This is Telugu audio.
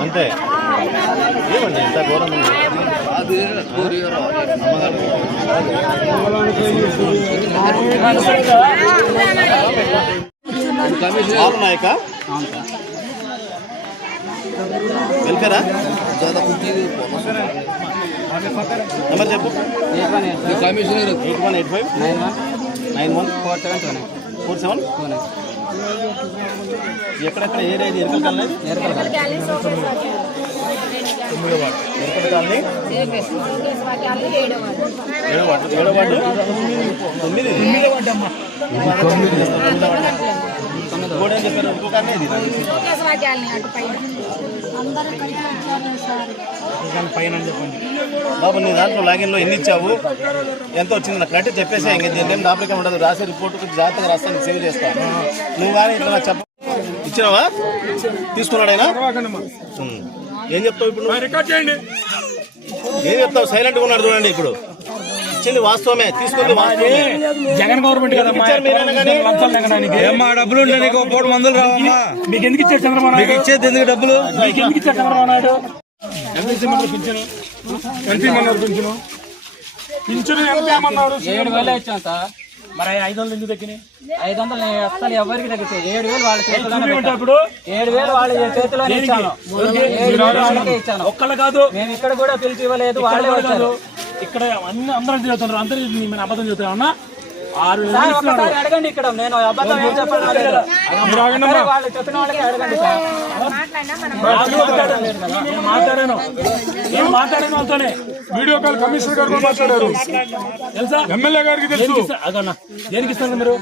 అంతే. ఏమండి? ఇంత ఘోరం ఉంది ఆరు నాయక వెల్ఫేరా నెంబర్ చెప్పు. Commissioner eight one eight five. Nine one four seven two nine four seven two nine ఎక్కడెక్కడ ఏరియా ఇది? ఎరుకల కాలనీ? ఎరుకల కాలనీ ఏడో వార్డు. ఏడో వార్డు తొమ్మిది. ఇది బాబు నీ దాంట్లో లాగిన్లో ఎన్ని ఇచ్చావు? ఎంత వచ్చింది? నాకు కరెక్ట్ చెప్పేసి ఇంక దీని ఏం దాపరికం ఉండదు. రాసే రిపోర్ట్ జాగ్రత్తగా రాస్తాను సేవ్ చేస్తాను నువ్వు కానీ ఇట్లా నాకు చెప్ప ఇచ్చినావా? తీసుకున్నాడు ఆయన? ఉం. ఏం చెప్తావు ఇప్పుడు ఏం చెప్తావు? సైలెంట్గా ఉన్నాడు చూడండి ఇప్పుడు. ఇచ్చింది వాస్తవమే తీసుకుంది వాస్తవమే. జగన్ గవర్నమెంట్ ఏమ్మా డబ్బులు ఉంటే నీకు మూడు మందులు రావమ్మా మీకు ఎందుకు ఇచ్చారు చంద్రబాబు నాయుడు? ఇచ్చేది ఎందుకు డబ్బులు? మీకు ఎందుకు ఇచ్చారు చంద్రబాబు నాయుడు? పింఛను. పింఛను. పింఛను ఏడు వేలు సార్ మరి ఐదు వందలు ఎందుకు తగ్గినాయి? ఐదు వందలు నేను అస్సలు ఎవరికి తగ్గించాయి ఏడు వేలు వాళ్ళ. అప్పుడు ఏడు వేలు వాళ్ళ చేతిలోనే దేనికి? ఇచ్చాను. ఒక్కళ్ళు కాదు. మేము ఇక్కడ కూడా పిలిచి ఇవ్వలేదు వాళ్ళే వచ్చారు. ఇక్కడ అన్ని అందరం చదువుతున్నారు అందరూ మన అబద్ధం చదువుతున్నా అన్నా ఆరు సార్. ఒక్కసారి అడగండి ఇక్కడ. నేను అబద్ధం ఏం చెప్పడం లేదు మీరు ఆగండి సరే, అమ్మా. వాళ్ళు చెప్పిన వాళ్ళకి అడగండి సార్. నేను మాట్లాడాను. నేను మాట్లాడాను వాళ్ళతోనే. వీడియో కాల్ కమిషనర్ గారు కూడా మాట్లాడారు. తెలుసా? ఎమ్మెల్యే గారికి తెలుసు. దేనికి ఇస్తారు మీరు?